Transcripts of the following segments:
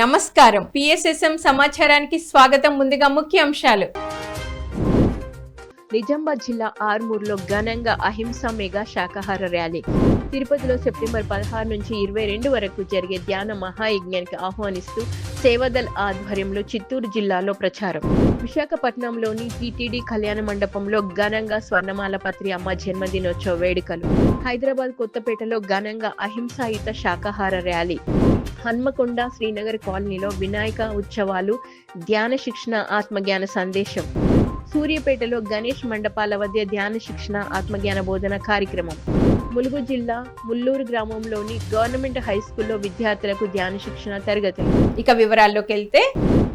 నమస్కారం. పిఎస్ఎస్ఎం సమాచారానికి స్వాగతం. ముందుగా ముఖ్య అంశాలు. నిజామాబాద్ జిల్లా ఆర్మూర్లో ఘనంగా అహింసా మెగా శాకాహార ర్యాలీ. తిరుపతిలో సెప్టెంబర్ 16 నుంచి 22 వరకు జరిగే ధ్యాన మహాయజ్ఞానికి ఆహ్వానిస్తూ సేవాదల్ ఆధ్వర్యంలో చిత్తూరు జిల్లాలో ప్రచారం. విశాఖపట్నంలోని టీటీడీ కళ్యాణ మండపంలో ఘనంగా స్వర్ణమాల పత్రి అమ్మ జన్మదినోత్సవ వేడుకలు. హైదరాబాద్ కొత్తపేటలో ఘనంగా అహింసాయుత శాకాహార ర్యాలీ. హన్మకొండ శ్రీనగర్ కాలనీలో వినాయక ఉత్సవాలు, ధ్యాన శిక్షణ ఆత్మజ్ఞాన సందేశం. సూర్యాపేటలో గణేష్ మండపాల వద్ద ధ్యాన శిక్షణ ఆత్మజ్ఞాన బోధన కార్యక్రమం. ములుగు జిల్లా ముల్లూరు గ్రామంలోని గవర్నమెంట్ హై స్కూల్లో విద్యార్థులకు ధ్యాన శిక్షణ తరగతులు. ఇక వివరాల్లోకి వెళ్తే,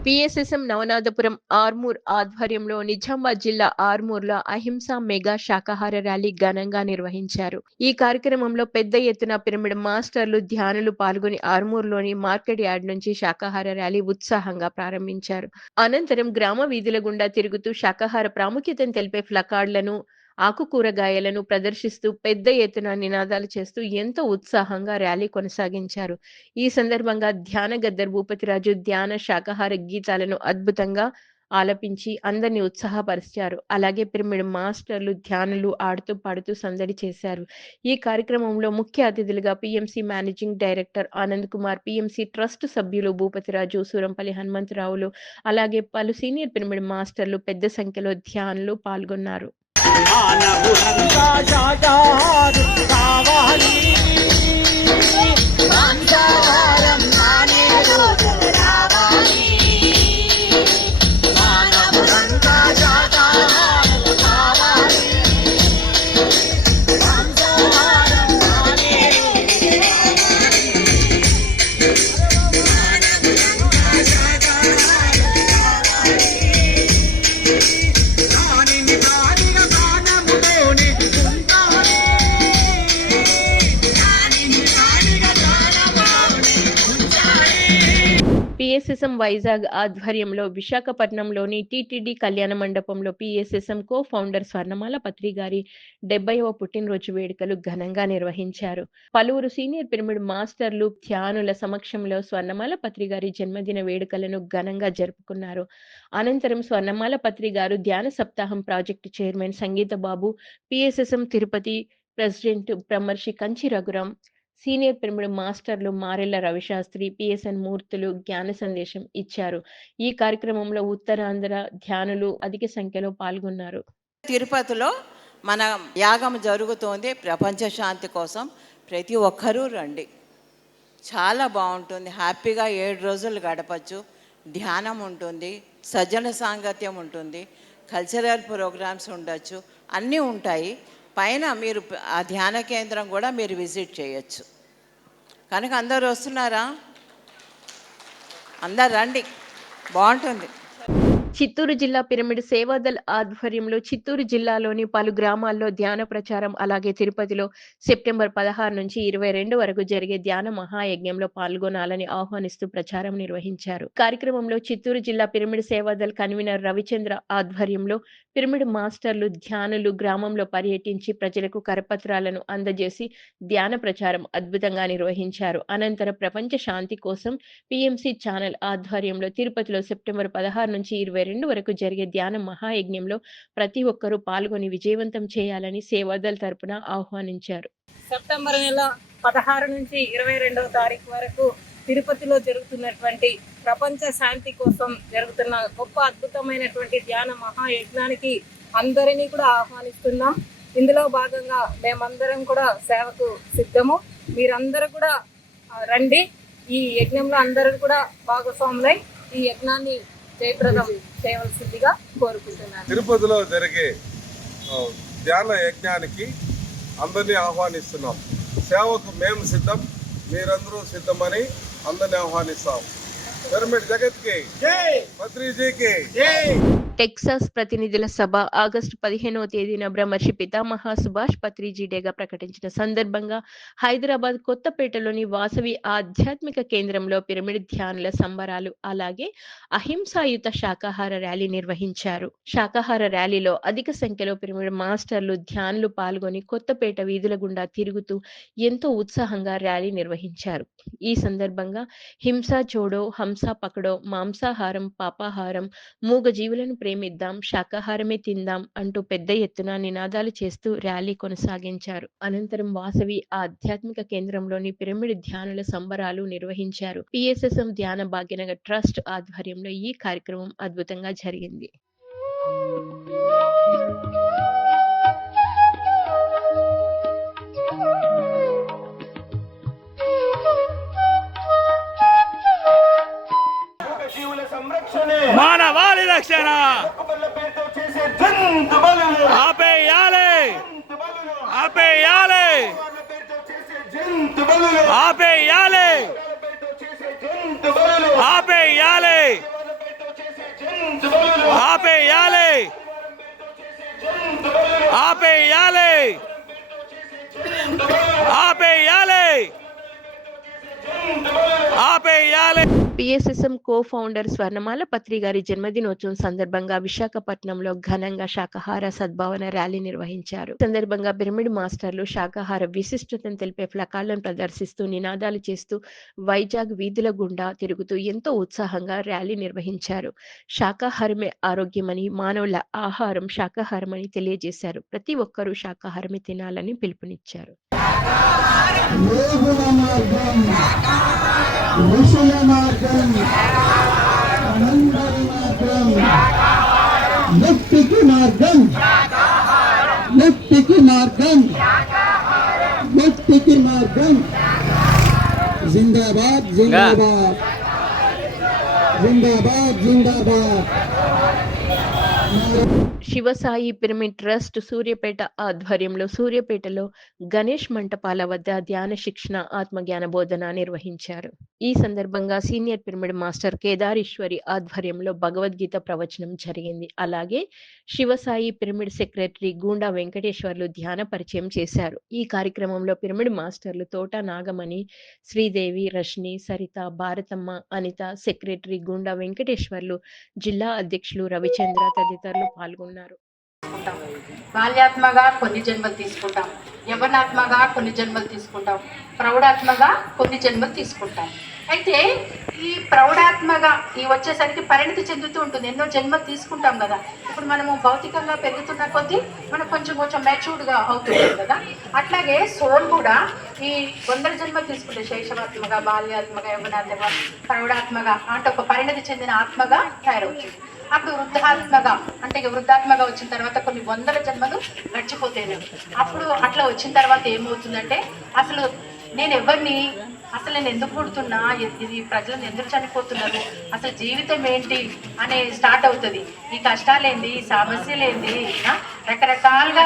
పిఎస్ఎస్ఎం నవనాథపురం ఆర్మూర్ ఆధ్వర్యంలో నిజామాబాద్ జిల్లా ఆర్మూర్లో అహింసా మెగా శాకాహార ర్యాలీ ఘనంగా నిర్వహించారు. ఈ కార్యక్రమంలో పెద్ద ఎత్తున పిరమిడ్ మాస్టర్లు, ధ్యానులు పాల్గొని ఆర్మూర్లోని మార్కెట్ యార్డ్ నుంచి శాకాహార ర్యాలీ ఉత్సాహంగా ప్రారంభించారు. అనంతరం గ్రామ వీధుల గుండా తిరుగుతూ శాకాహార ప్రాముఖ్యతను తెలిపే ప్లకార్డులను, ఆకుకూరగాయలను ప్రదర్శిస్తూ పెద్ద ఎత్తున నినాదాలు చేస్తూ ఎంతో ఉత్సాహంగా ర్యాలీ కొనసాగించారు. ఈ సందర్భంగా ధ్యాన గద్దర్ భూపతిరాజు ధ్యాన శాకాహార గీతాలను అద్భుతంగా ఆలపించి అందరినీ ఉత్సాహపరిచారు. అలాగే పిరమిడ్ మాస్టర్లు, ధ్యానులు ఆడుతూ పాడుతూ సందడి చేశారు. ఈ కార్యక్రమంలో ముఖ్య అతిథులుగా PMC managing director Anand Kumar, PMC trust సభ్యులు భూపతిరాజు, సూరంపల్లి హనుమంతరావులు, అలాగే పలు సీనియర్ పిరమిడ్ మాస్టర్లు పెద్ద సంఖ్యలో ధ్యానులు పాల్గొన్నారు. పిఎస్ఎస్ఎం వైజాగ్ ఆధ్వర్యంలో విశాఖపట్నంలోని టీటీడీ కళ్యాణ మండపంలో పిఎస్ఎస్ఎం కో ఫౌండర్ స్వర్ణమాల పత్రి గారి 70వ పుట్టినరోజు వేడుకలు ఘనంగా నిర్వహించారు. పలువురు సీనియర్ పిరమిడ్ మాస్టర్లు, ధ్యానుల సమక్షంలో స్వర్ణమాల పత్రి గారి జన్మదిన వేడుకలను ఘనంగా జరుపుకున్నారు. అనంతరం స్వర్ణమాల పత్రి గారు ధ్యాన సప్తాహం ప్రాజెక్టు చైర్మన్ సంగీత బాబు, పిఎస్ఎస్ఎం తిరుపతి ప్రెసిడెంట్ బ్రహ్మర్షి కంచి రఘురాం, సీనియర్ పిరమిడ్ మాస్టర్లు మారెళ్ల రవిశాస్త్రి, పిఎస్ఎన్ మూర్తులు జ్ఞాన సందేశం ఇచ్చారు. ఈ కార్యక్రమంలో ఉత్తరాంధ్ర ధ్యానులు అధిక సంఖ్యలో పాల్గొన్నారు. తిరుపతిలో మన యాగం జరుగుతోంది ప్రపంచ శాంతి కోసం. ప్రతి ఒక్కరూ రండి, చాలా బాగుంటుంది. హ్యాపీగా 7 రోజులు గడపచ్చు. ధ్యానం ఉంటుంది, సజ్జన సాంగత్యం ఉంటుంది, కల్చరల్ ప్రోగ్రామ్స్ ఉండొచ్చు, అన్నీ ఉంటాయి. పైన మీరు ఆ ధ్యాన కేంద్రం కూడా మీరు విజిట్ చేయొచ్చు. కనుక అందరూ వస్తున్నారా? అందరు రండి, బాగుంటుంది. చిత్తూరు జిల్లా పిరమిడ్ సేవాదల్ ఆధ్వర్యంలో చిత్తూరు జిల్లాలోని పలు గ్రామాల్లో ధ్యాన ప్రచారం, అలాగే తిరుపతిలో సెప్టెంబర్ 16 నుంచి 22 వరకు జరిగే ధ్యాన మహాయజ్ఞంలో పాల్గొనాలని ఆహ్వానిస్తూ ప్రచారం నిర్వహించారు. కార్యక్రమంలో చిత్తూరు జిల్లా పిరమిడ్ సేవాదల్ కన్వీనర్ రవిచంద్ర ఆధ్వర్యంలో పిరమిడ్ మాస్టర్లు, ధ్యానులు గ్రామంలో పర్యటించి ప్రజలకు కరపత్రాలను అందజేసి ధ్యాన ప్రచారం అద్భుతంగా నిర్వహించారు. అనంతరం ప్రపంచ శాంతి కోసం పిఎంసి ఛానల్ ఆధ్వర్యంలో తిరుపతిలో సెప్టెంబర్ 16 నుంచి 22 వరకు జరిగే ధ్యాన మహాయజ్ఞంలో ప్రతి ఒక్కరూ పాల్గొని విజయవంతం చేయాలని సేవాదల్ తరపున ఆహ్వానించారు. సెప్టెంబర్ నెల 16 నుంచి 22వ తారీఖు వరకు తిరుపతిలో జరుగుతున్నటువంటి ప్రపంచ శాంతి కోసం జరుగుతున్న గొప్ప అద్భుతమైనటువంటి ధ్యాన మహాయజ్ఞానికి అందరినీ కూడా ఆహ్వానిస్తున్నాం. ఇందులో భాగంగా మేమందరం కూడా సేవకు సిద్ధము. మీరందరూ కూడా రండి. ఈ యజ్ఞంలో అందరూ కూడా భాగస్వాములై ఈ యజ్ఞాన్ని జయప్రదం చేయవలసిందిగా కోరుకుంటున్నాను. తిరుపతిలో జరిగే ధ్యాన యజ్ఞానికి అందరినీ ఆహ్వానిస్తున్నాం. సేవకు మేము సిద్ధం, మీరందరూ సిద్ధమని అందరినీ ఆహ్వానిస్తాం. పిరమిడ్ జగత్కి జై, పత్రిజీకి జై. టెక్సాస్ ప్రతినిధుల సభ ఆగస్టు 15వ తేదీన బ్రహ్మర్షి పితామహ సుభాష్ పత్రిజీ డేగా ప్రకటించిన సందర్భంగా హైదరాబాద్ కొత్తపేటలోని వాసవి ఆధ్యాత్మిక కేంద్రంలో పిరమిడ్ ధ్యానుల సంబరాలు అలాగే అహింసాయుత శాకాహార ర్యాలీ నిర్వహించారు. శాకాహార ర్యాలీలో అధిక సంఖ్యలో పిరమిడ్ మాస్టర్లు ధ్యానులు పాల్గొని కొత్తపేట వీధుల గుండా తిరుగుతూ ఎంతో ఉత్సాహంగా ర్యాలీ నిర్వహించారు. ఈ సందర్భంగా హింసా చోడో హంసా పకడో మాంసాహారం పాపాహారం మూగజీవులను ప్రేమిద్దాం శాకాహారమే తిందాం అంటూ పెద్ద ఎత్తున నినాదాలు చేస్తూ ర్యాలీ కొనసాగించారు. అనంతరం వాసవి ఆధ్యాత్మిక కేంద్రంలోని పిరమిడ్ ధ్యానుల సంబరాలు నిర్వహించారు. పిఎస్ఎస్ఎం ధ్యాన భాగ్యనగర్ ట్రస్ట్ ఆధ్వర్యంలో ఈ కార్యక్రమం అద్భుతంగా జరిగింది. మానవాళి రక్షణ ఆపేయాలి ఆపేయాలి ఆపేయాలి ఆపేయాలి ఆపేయాలి ఆపేయాలి ఆపేయాలి ఆపేయాలి. పిఎస్ఎస్ఎం కో ఫౌండర్ స్వర్ణమాల పత్రి గారి జన్మదినోత్సవం సందర్భంగా విశాఖపట్నంలో ఘనంగా శాకాహార సద్భావన ర్యాలీ నిర్వహించారు. సందర్భంగా పిరమిడ్ మాస్టర్లు శాకాహార విశిష్టతను తెలిపే ప్లకార్డులను ప్రదర్శిస్తూ నినాదాలు చేస్తూ వైజాగ్ వీధుల గుండా తిరుగుతూ ఎంతో ఉత్సాహంగా ర్యాలీ నిర్వహించారు. శాకాహారమే ఆరోగ్యమని మానవుల ఆహారం శాకాహారమని తెలియజేశారు. ప్రతి ఒక్కరూ శాకాహారమే తినాలని పిలుపునిచ్చారు. ఋషుల మార్గం మనందరి మార్గం ముక్తికి మార్గం ముక్తికి మార్గం ముక్తికి మార్గం జిందాబాద్ జిందాబాద్ జిందాబాద్ జిందాబాద్. శివసాయి పిరమిడ్ ట్రస్ట్ సూర్యాపేట ఆధ్వర్యంలో సూర్యాపేటలో గణేష్ మంటపాల వద్ద ధ్యాన శిక్షణ ఆత్మజ్ఞాన బోధన నిర్వహించారు. ఈ సందర్భంగా సీనియర్ పిరమిడ్ మాస్టర్ కేదారీశ్వరి ఆధ్వర్యంలో భగవద్గీత ప్రవచనం జరిగింది. అలాగే శివసాయి పిరమిడ్ సెక్రటరీ గూండా వెంకటేశ్వర్లు ధ్యాన పరిచయం చేశారు. ఈ కార్యక్రమంలో పిరమిడ్ మాస్టర్లు తోట నాగమణి, శ్రీదేవి, రష్ని, సరిత, భారతమ్మ, అనిత, సెక్రటరీ గూండా వెంకటేశ్వర్లు, జిల్లా అధ్యక్షులు రవిచంద్ర తదితరులు పాల్గొన్నారు. బాల్యాత్మగా కొన్ని జన్మలు తీసుకుంటాం, యవనాత్మగా కొన్ని జన్మలు తీసుకుంటాం, ప్రౌఢాత్మగా కొన్ని జన్మలు తీసుకుంటాం. అయితే ఈ ప్రౌఢాత్మగా ఈ వచ్చేసరికి పరిణతి చెందుతూ ఉంటుంది. ఎన్నో జన్మలు తీసుకుంటాం కదా. ఇప్పుడు మనము భౌతికంగా పెరుగుతున్న కొద్దీ మనకు కొంచెం మెచ్యూర్డ్గా అవుతుంది కదా. అట్లాగే సోల్ కూడా ఈ 100 జన్మలు తీసుకుంటే శైశవాత్మగా, బాల్యాత్మగా, యవనాత్మగా, ప్రౌఢాత్మగా అంటే ఒక పరిణతి చెందిన ఆత్మగా తయారవుతుంది. అప్పుడు వృద్ధాత్మగా అంటే వృద్ధాత్మగా వచ్చిన తర్వాత కొన్ని 100 జన్మలు గడిచిపోతేనే అప్పుడు అట్లా వచ్చిన తర్వాత ఏమవుతుందంటే అసలు నేను ఎవరిని, అసలు నేను ఎందుకు పుడుతున్నా, ఇది ప్రజలను ఎందుకు చనిపోతున్నారు, అసలు జీవితం ఏంటి అనే స్టార్ట్ అవుతుంది. ఈ కష్టాలేంది, ఈ సమస్యలేంది, రకరకాలుగా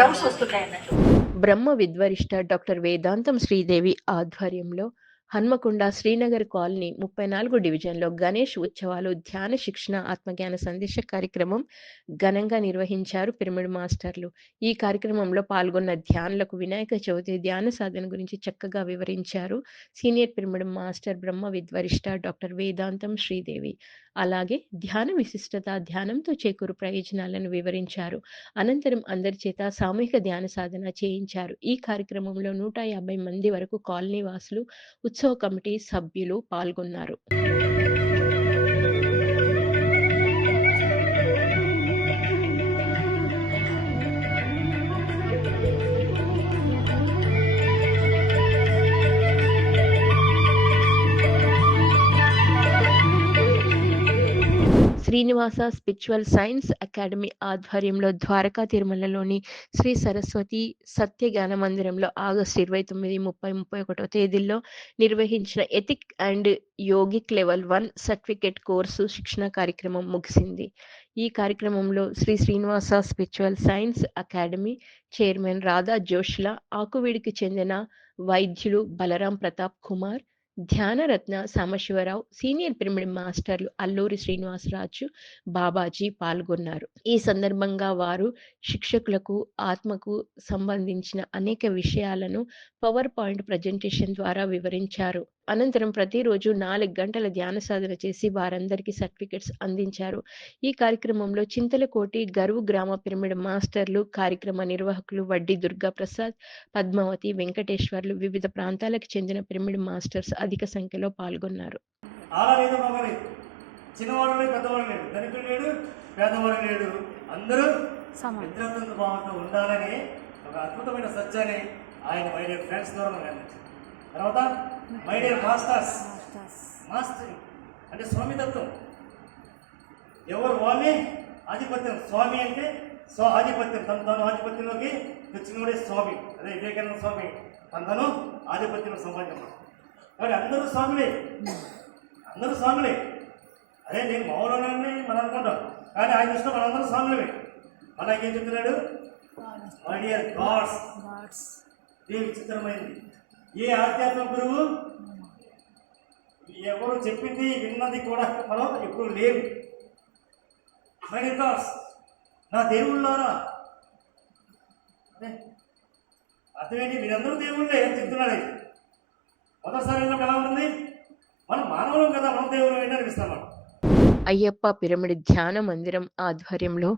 డౌట్స్ వస్తున్నాయి అన్నట్టు. బ్రహ్మ విద్వరిష్ట డాక్టర్ వేదాంతం శ్రీదేవి ఆధ్వర్యంలో హన్మకొండ శ్రీనగర్ కాలనీ 34 డివిజన్లో గణేష్ ఉత్సవాలు ధ్యాన శిక్షణ ఆత్మజ్ఞాన సందేశ కార్యక్రమం ఘనంగా నిర్వహించారు పిరమిడ్ మాస్టర్లు. ఈ కార్యక్రమంలో పాల్గొన్న ధ్యానులకు వినాయక చవితి ధ్యాన సాధన గురించి చక్కగా వివరించారు సీనియర్ పిరమిడ్ మాస్టర్ బ్రహ్మ విద్వరిష్ట డాక్టర్ వేదాంతం శ్రీదేవి. అలాగే ధ్యాన విశిష్టత, ధ్యానంతో చేకూరు ప్రయోజనాలను వివరించారు. అనంతరం అందరి చేత సామూహిక ధ్యాన సాధన చేయించారు. ఈ కార్యక్రమంలో 150 మంది వరకు కాలనీ వాసులు, ఉత్సవ కమిటీ సభ్యులు పాల్గొన్నారు. శ్రీనివాస స్పిరిచువల్ సైన్స్ అకాడమీ ఆధ్వర్యంలో ద్వారకా తిరుమలలోని శ్రీ సరస్వతి సత్యజ్ఞాన మందిరంలో ఆగస్టు 29, 30, 31 తేదీల్లో నిర్వహించిన ethic and yogic level 1 certificate course శిక్షణ కార్యక్రమం ముగిసింది. ఈ కార్యక్రమంలో Shri Srinivasa spiritual science academy chairman Radha Joshla, ఆకువీడికి చెందిన వైద్యులు బలరాం ప్రతాప్ కుమార్, ధ్యానరత్న సాంబశివరావు, సీనియర్ పిరమిడ్ మాస్టర్లు అల్లూరి శ్రీనివాసరాజు, బాబాజీ పాల్గొన్నారు. ఈ సందర్భంగా వారు శిక్షకులకు ఆత్మకు సంబంధించిన అనేక విషయాలను పవర్ పాయింట్ ప్రజెంటేషన్ ద్వారా వివరించారు. అనంతరం ప్రతిరోజు 4 గంటల ధ్యాన సాధన చేసి వారందరికీ సర్టిఫికెట్స్ అందించారు. ఈ కార్యక్రమంలో చింతలకోటి గరువు గ్రామ పిరమిడ్ మాస్టర్లు, కార్యక్రమ నిర్వాహకులు వడ్డీ దుర్గాప్రసాద్, పద్మావతి, వెంకటేశ్వర్లు, వివిధ ప్రాంతాలకు చెందిన పిరమిడ్ మాస్టర్స్ అధిక సంఖ్యలో పాల్గొన్నారు. చిన్నవాడు లేడు, పెద్దవాడు లేడు, ధనికుడు లేడు, పేదవాడు లేడు, అందరూ విద్యార్థుల భావంతో ఉండాలని ఒక అద్భుతమైన సత్యాన్ని ఆయన మై డియర్ ఫ్రెండ్స్ ద్వారా మనకు అందించారు. తర్వాత మై డియర్ మాస్టర్స్, మాస్టర్ అంటే స్వామితత్వం. ఎవరు వాళ్ళే ఆధిపత్యం. స్వామి అంటే ఆధిపత్యం, తను ఆధిపత్యంలోకి తెచ్చినోడే స్వామి. అదే వివేకానంద స్వామి తను ఆధిపత్యంలో సంబంధం. కానీ అందరూ స్వాములే, అందరూ స్వాములే. అదే నేను మౌనాన్ని మనం అనుకుంటాం, కానీ ఆయన దృష్టిలో మనందరూ స్వాములమే. మనకేం చెప్తున్నాడు? My dear God's. ఇది విచిత్రమైంది. ఏ ఆధ్యాత్మిక గురువు ఎవరు చెప్పింది విన్నది కూడా మనం ఎప్పుడు లేవు. మై డియర్ గాడ్స్, నా దేవుళ్ళారా. అర్థమేంటి? మీరందరూ దేవుళ్ళే అని చెప్తున్నాడు. మొదటిసారి విన్నప్పుడు ఎలా ఉంటుంది? మనం మానవులం కదా, మనం దేవుళ్ళు ఏంటి అనిపిస్తాం. మనం అయ్యప్ప పిరమిడ్ ధ్యాన మందిరం ఆధ్వర్యంలో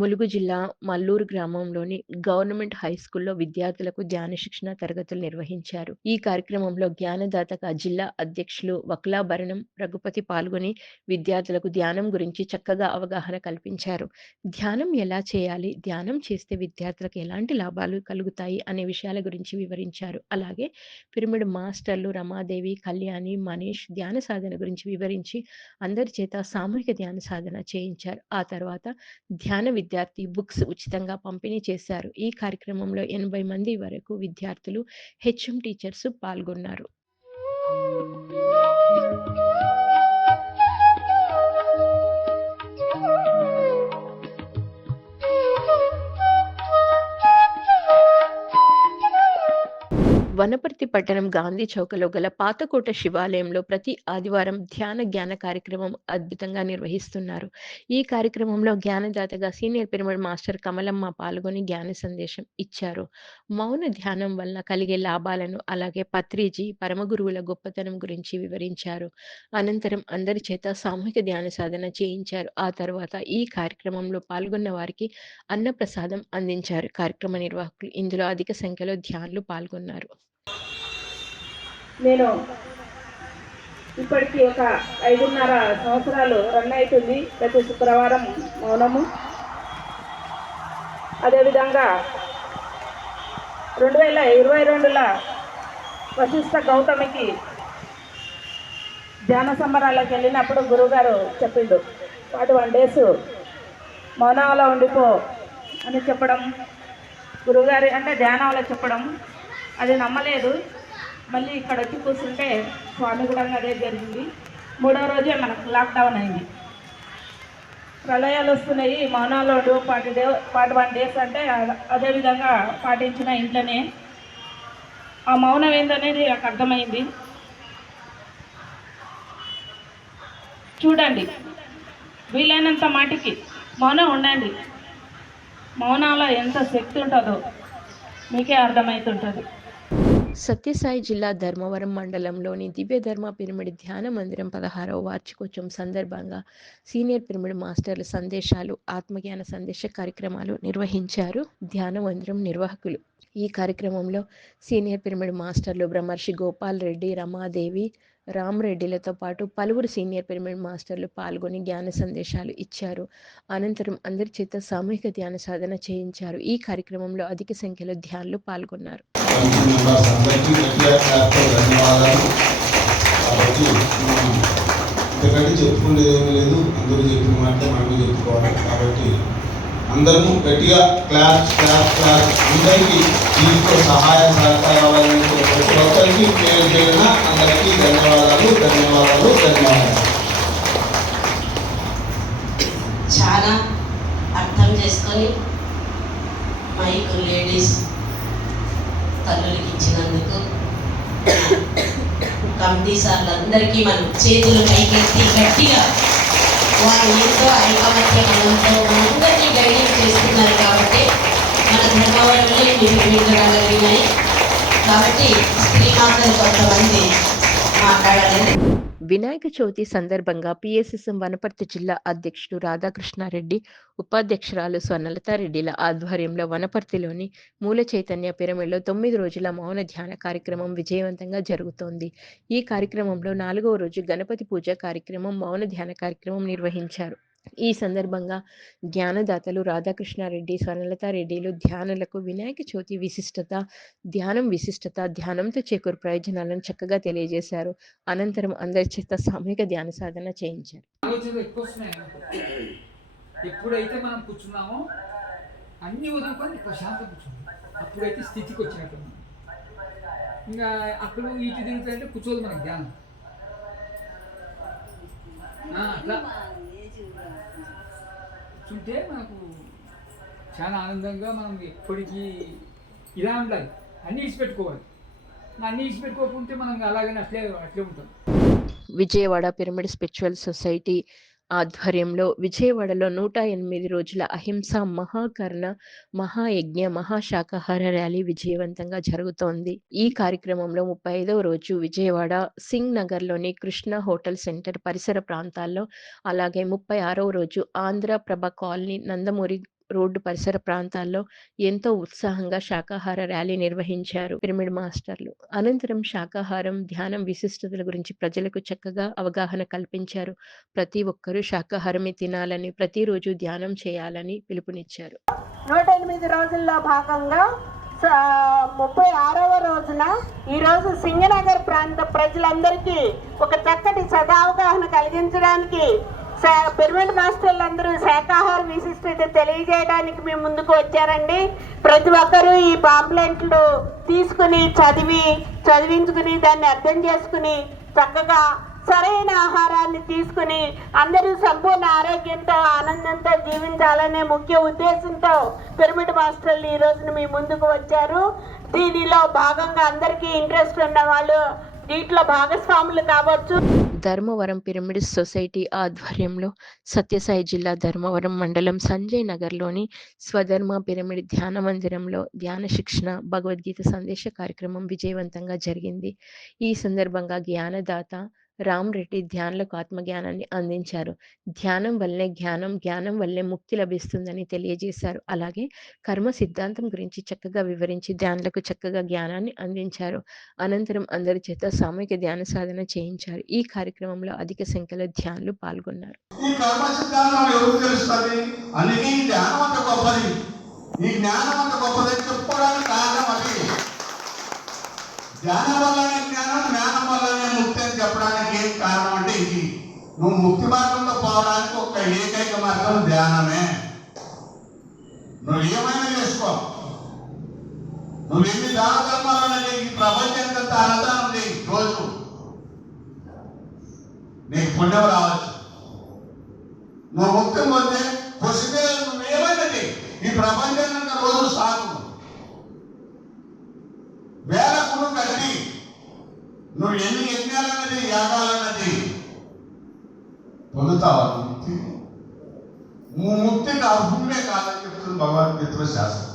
ములుగు జిల్లా మల్లూరు గ్రామంలోని గవర్నమెంట్ హై స్కూల్లో విద్యార్థులకు ధ్యాన శిక్షణ తరగతులు నిర్వహించారు. ఈ కార్యక్రమంలో జ్ఞానదాతగా జిల్లా అధ్యక్షులు వక్లాభరణం రఘుపతి పాల్గొని విద్యార్థులకు ధ్యానం గురించి చక్కగా అవగాహన కల్పించారు. ధ్యానం ఎలా చేయాలి, ధ్యానం చేస్తే విద్యార్థులకు ఎలాంటి లాభాలు కలుగుతాయి అనే విషయాల గురించి వివరించారు. అలాగే పిరమిడ్ మాస్టర్లు రమాదేవి, కళ్యాణి, మనీష్ ధ్యాన సాధన గురించి వివరించి అందరి చేత సామూహిక ధ్యాన సాధన చేయించారు. ఆ తర్వాత ధ్యాన విద్యార్థి బుక్స్ ఉచితంగా పంపిణీ చేశారు. ఈ కార్యక్రమంలో 80 మంది వరకు విద్యార్థులు, హెచ్ఎం టీచర్స్ పాల్గొన్నారు. వనపర్తి పట్టణం గాంధీ చౌకలో గల పాతకోట శివాలయంలో ప్రతి ఆదివారం ధ్యాన జ్ఞాన కార్యక్రమం అద్భుతంగా నిర్వహిస్తున్నారు. ఈ కార్యక్రమంలో జ్ఞానదాతగా సీనియర్ పిరమిడ్ మాస్టర్ కమలమ్మ పాల్గొని జ్ఞాన సందేశం ఇచ్చారు. మౌన ధ్యానం వలన కలిగే లాభాలను, అలాగే పత్రిజీ పరమగురువుల గొప్పతనం గురించి వివరించారు. అనంతరం అందరి చేత సామూహిక ధ్యాన సాధన చేయించారు. ఆ తర్వాత ఈ కార్యక్రమంలో పాల్గొన్న వారికి అన్నప్రసాదం అందించారు. కార్యక్రమ నిర్వాహకులు ఇందులో అధిక సంఖ్యలో ధ్యానులు పాల్గొన్నారు. నేను ఇప్పటికీ ఒక 5.5 సంవత్సరాలు రన్ అవుతుంది ప్రతి శుక్రవారం మౌనము. అదేవిధంగా 2022లో వశిష్ఠ గౌతమికి ధ్యాన సంబరాలకు వెళ్ళినప్పుడు గురువుగారు చెప్పిండు, 41 days మౌనంలో ఉండిపో అని చెప్పడం. గురువుగారి అంటే ధ్యానంలో చెప్పడం, అది నమ్మలేదు. మళ్ళీ ఇక్కడ వచ్చి కూర్చుంటే స్వామి కూడా అదే జరిగింది. 3వ రోజే మనకు లాక్డౌన్ అయింది. ప్రళయాలు వస్తున్నాయి, మౌనాల్లో 41 days అంటే అదేవిధంగా పాటించిన ఇంట్లోనే ఆ మౌనం ఏందనేది నాకు అర్థమైంది. చూడండి, వీలైనంత మాటికి మౌనం ఉండండి. మౌనంలో ఎంత శక్తి ఉంటుందో మీకే అర్థమవుతుంటుంది. సత్యసాయి జిల్లా ధర్మవరం మండలంలోని దివ్యధర్మ పిరమిడ్ ధ్యాన మందిరం 16వ వార్షికోత్సవం సందర్భంగా సీనియర్ పిరమిడ్ మాస్టర్ల సందేశాలు, ఆత్మజ్ఞాన సందేశ కార్యక్రమాలు నిర్వహించారు ధ్యాన మందిరం నిర్వాహకులు. ఈ కార్యక్రమంలో సీనియర్ పిరమిడ్ మాస్టర్లు బ్రహ్మర్షి గోపాల్ రెడ్డి, రమాదేవి, రామరెడ్డిలతో పాటు పలువురు సీనియర్ పిరమిడ్ మాస్టర్లు పాల్గొని జ్ఞాన సందేశాలు ఇచ్చారు. అనంతరం అందరి చేత సామూహిక ధ్యాన సాధన చేయించారు. ఈ కార్యక్రమంలో అధిక సంఖ్యలో ధ్యానులు పాల్గొన్నారు. చెప్పుకునేది ఏమీ లేదు, అందరూ చెప్పిన మాట మనమే చెప్పుకోవాలి. కాబట్టి అందరము గట్టిగా క్లాస్ అందరికీ దీంతో సహాయ సహకారాలని ప్రతి ఒక్కరికి పేరు పేరున అందరికీ ధన్యవాదాలు. చాలా అర్థం చేసుకొని మైకు లేడీస్ తల్లులకి ఇచ్చినందుకు కమిటీ సార్లందరికీ మనం చేతులు పైకెత్తి గట్టిగా వారు ఎంతో ఐకమత్య బలంతో మనందరినీ గైడింగ్ చేస్తున్నారు కాబట్టి మన ధర్మవరంలో నిర్మించగలిగినాయి. కాబట్టి స్త్రీమాతలు కొంతమంది మాట్లాడాలని. వినాయక చవితి సందర్భంగా పిఎస్ఎస్ఎం వనపర్తి జిల్లా అధ్యక్షుడు రాధాకృష్ణారెడ్డి, ఉపాధ్యక్షురాలు స్వర్ణలతారెడ్డిల ఆధ్వర్యంలో వనపర్తిలోని మూల చైతన్య పిరమిడ్లో 9 రోజుల మౌన ధ్యాన కార్యక్రమం విజయవంతంగా జరుగుతోంది. ఈ కార్యక్రమంలో 4వ రోజు గణపతి పూజ కార్యక్రమం, మౌన ధ్యాన కార్యక్రమం నిర్వహించారు. ఈ సందర్భంగా జ్ఞానదాతలు రాధాకృష్ణారెడ్డి, స్వర్ణలతారెడ్డిలు ధ్యానులకు వినాయక చవితి విశిష్టత, ధ్యానం విశిష్టత, ధ్యానంతో చేకూరు ప్రయోజనాలను చక్కగా తెలియజేశారు. అనంతరం అందరి చేత సామూహిక ధ్యాన సాధన చేయించారు. ఎప్పుడైతే మనం కూర్చున్నామో అన్ని వదులుకొని ప్రశాంతం కూర్చున్నాం, అప్పుడైతే స్థితికి వచ్చినట్టు. ఇంకా అక్కడ ఇటు తిరుగుతుంటే కూర్చోదు మనకి ధ్యానం. అట్లా కూర్చుంటే మనకు చాలా ఆనందంగా మనం ఎప్పటికీ ఇలా ఉండాలి. అన్ని ఇచ్చిపెట్టుకోవాలి. అన్ని ఇచ్చిపెట్టుకోకుంటే మనం అలాగనే అట్లే ఉంటాం. విజయవాడ పిరమిడ్ స్పిరిచువల్ సొసైటీ ఆధ్వర్యంలో విజయవాడలో 108 రోజుల అహింస మహాకర్ణ మహాయజ్ఞ మహాశాకాహార ర్యాలీ విజయవంతంగా జరుగుతోంది. ఈ కార్యక్రమంలో 35వ రోజు విజయవాడ సింగ్ నగర్లోని కృష్ణ హోటల్ సెంటర్ పరిసర ప్రాంతాల్లో, అలాగే 36వ రోజు ఆంధ్ర ప్రభ కాలనీ నందమూరి రోడ్డు పరిసర ప్రాంతాల్లో ఎంతో ఉత్సాహంగా శాకాహార ర్యాలీ నిర్వహించారు పిరమిడ్ మాస్టర్లు. అనంతరం శాకాహారం, ధ్యానం విశిష్టతల గురించి ప్రజలకు చక్కగా అవగాహన కల్పించారు. ప్రతి ఒక్కరూ శాకాహారమే తినాలని, ప్రతిరోజు ధ్యానం చేయాలని పిలుపునిచ్చారు. 108 రోజుల్లో భాగంగా 36వ రోజున ఈరోజు సింగనగర్ ప్రాంత ప్రజలందరికీ ఒక చక్కటి సదావగాహన కలిగించడానికి పిరమిడ్ మాస్టర్లందరూ శాకాహార విశిష్టత తెలియజేయడానికి మేము ముందుకు వచ్చారండి. ప్రతి ఒక్కరూ ఈ పాంప్లెంట్లు తీసుకుని చదివించుకుని దాన్ని అర్థం చేసుకుని చక్కగా సరైన ఆహారాన్ని తీసుకుని అందరూ సంపూర్ణ ఆరోగ్యంతో ఆనందంతో జీవించాలనే ముఖ్య ఉద్దేశంతో పిరమిడ్ మాస్టర్లు ఈ రోజున మీ ముందుకు వచ్చారు. దీనిలో భాగంగా అందరికీ ఇంట్రెస్ట్ ఉన్న వాళ్ళు దీంట్లో భాగస్వాములు కావచ్చు. ధర్మవరం పిరమిడ్ సొసైటీ ఆధ్వర్యంలో సత్యసాయి జిల్లా ధర్మవరం మండలం సంజయ్ నగర్లోని స్వధర్మ పిరమిడ్ ధ్యాన మందిరంలో ధ్యాన శిక్షణ, భగవద్గీత సందేశ కార్యక్రమం విజయవంతంగా జరిగింది. ఈ సందర్భంగా జ్ఞానదాత రామ్ రెడ్డి ధ్యానులకు ఆత్మజ్ఞానాన్ని అందించారు. ధ్యానం వల్లే జ్ఞానం, జ్ఞానం వల్లే ముక్తి లభిస్తుందని తెలియజేశారు. అలాగే కర్మ సిద్ధాంతం గురించి చక్కగా వివరించి ధ్యానులకు చక్కగా జ్ఞానాన్ని అందించారు. అనంతరం అందరి చేత సామూహిక ధ్యాన సాధన చేయించారు. ఈ కార్యక్రమంలో అధిక సంఖ్యలో ధ్యానులు పాల్గొన్నారు. ఈ కర్మ సిద్ధాంతం ఎవరు తెలుస్తుంది? అందుకే ఈ ధ్యానం అంత గొప్పది, ఈ జ్ఞానం అంత గొప్పదని చెప్పుకోవడానికి కారణం అది. ధ్యానం వల్లనే జ్ఞానం, జ్ఞానం వల్లనే ముక్తి అని చెప్పడానికి ఏం కారణం అంటే ఇది. నువ్వు ముక్తి మార్గంలో పోవడానికి ఒక ఏకైక మార్గం ధ్యానమే. నువ్వు ఏమైనా చేసుకో, నువ్వు ఎన్ని దాన ధర్మాలను ఈ ప్రపంచంతో అన్నదానం చేయి, రోజు నీకు పుణ్యం రావచ్చు. నువ్వు ముక్తి పొందే పొసితే నువ్వేమైనా చేయి, ఈ ప్రపంచం రోజు సాగు వేల కుడు కట్టి నువ్వు ఎన్ని యజ్ఞాలన్నది యాగాలన్నది పొందుతావా? ముక్తికి అర్హుడే కాదని చెప్తుంది భగవద్గీత శాస్త్రం.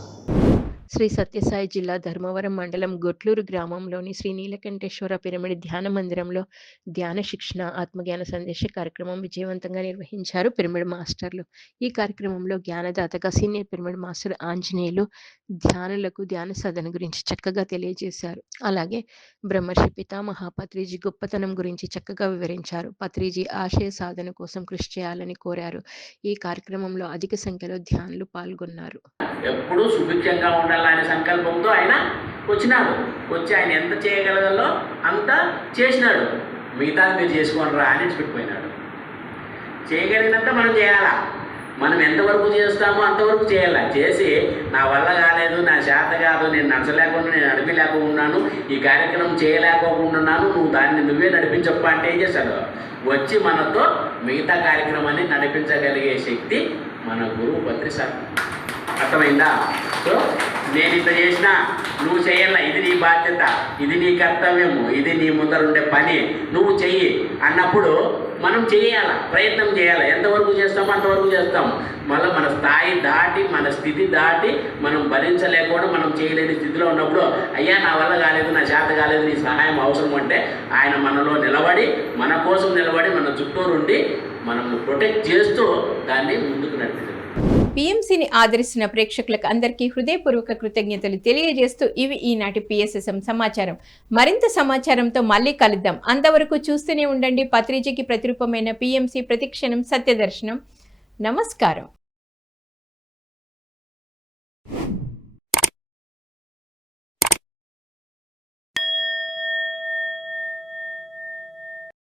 శ్రీ సత్యసాయి జిల్లా ధర్మవరం మండలం గొట్లూరు గ్రామంలోని శ్రీ నీలకంఠేశ్వర పిరమిడ్ ధ్యాన మందిరంలో ధ్యాన శిక్షణ, ఆత్మజ్ఞాన సందేశ కార్యక్రమం విజయవంతంగా నిర్వహించారు పిరమిడ్ మాస్టర్లు. ఈ కార్యక్రమంలో జ్ఞానదాతగా సీనియర్ పిరమిడ్ మాస్టర్ ఆంజనేయులు ధ్యానులకు ధ్యాన సాధన గురించి చక్కగా తెలియజేశారు. అలాగే బ్రహ్మర్షి పితామహ పత్రిజీ గొప్పతనం గురించి చక్కగా వివరించారు. పత్రిజీ ఆశయ సాధన కోసం కృషి చేయాలని కోరారు. ఈ కార్యక్రమంలో అధిక సంఖ్యలో ధ్యానులు పాల్గొన్నారు. ఎప్పుడూ సుభిక్షంగా ఉండాలనే సంకల్పంతో ఆయన వచ్చినాడు. వచ్చి ఆయన ఎంత చేయగలగలో అంత చేసినాడు. మిగతాది మీరు చేసుకోండి రా అని పెట్టిపోయినాడు. చేయగలిగినంత మనం చేయాలా. మనం ఎంతవరకు చేస్తామో అంతవరకు చేయాలి. చేసి నా వల్ల కాలేదు, నా చేత కాదు, నేను నడచలేకుండా, నేను నడిపిలేకుండా ఉన్నాను, ఈ కార్యక్రమం చేయలేకపోతున్నాను, నువ్వు దాన్ని నువ్వే నడిపించప్ప అంటే ఏం చేస్తాడు? వచ్చి మనతో మిగతా కార్యక్రమాన్ని నడిపించగలిగే శక్తి మన గురువు పత్రి సార్. అర్థమైందా? సో నేను ఇంత చేసిన నువ్వు చేయాల, ఇది నీ బాధ్యత, ఇది నీ కర్తవ్యము, ఇది నీ ముందర ఉండే పని, నువ్వు చెయ్యి అన్నప్పుడు మనం చేయాల, ప్రయత్నం చేయాలి. ఎంతవరకు చేస్తామో అంతవరకు చేస్తాం. మళ్ళీ మన స్థాయి దాటి, మన స్థితి దాటి మనం భరించలేకుండా మనం చేయలేని స్థితిలో ఉన్నప్పుడు, అయ్యా నా వల్ల కాలేదు, నా చేత కాలేదు, నీ సహాయం అవసరం అంటే ఆయన మనలో నిలబడి, మన కోసం నిలబడి, మన చుట్టూరు ఉండి మనం ప్రొటెక్ట్ చేస్తూ దాన్ని ముందుకు నడిపించాలి. పిఎంసిని ఆదరిస్తున్న ప్రేక్షకులకు అందరికీ హృదయపూర్వక కృతజ్ఞతలు తెలియజేస్తూ ఇవి ఈనాటి పిఎస్ఎస్ఎం సమాచారం. మరింత సమాచారంతో మళ్ళీ కలుద్దాం. అంతవరకు చూస్తూనే ఉండండి పత్రిజకి ప్రతిరూపమైన పిఎంసి ప్రతిక్షణం సత్యదర్శనం. నమస్కారం.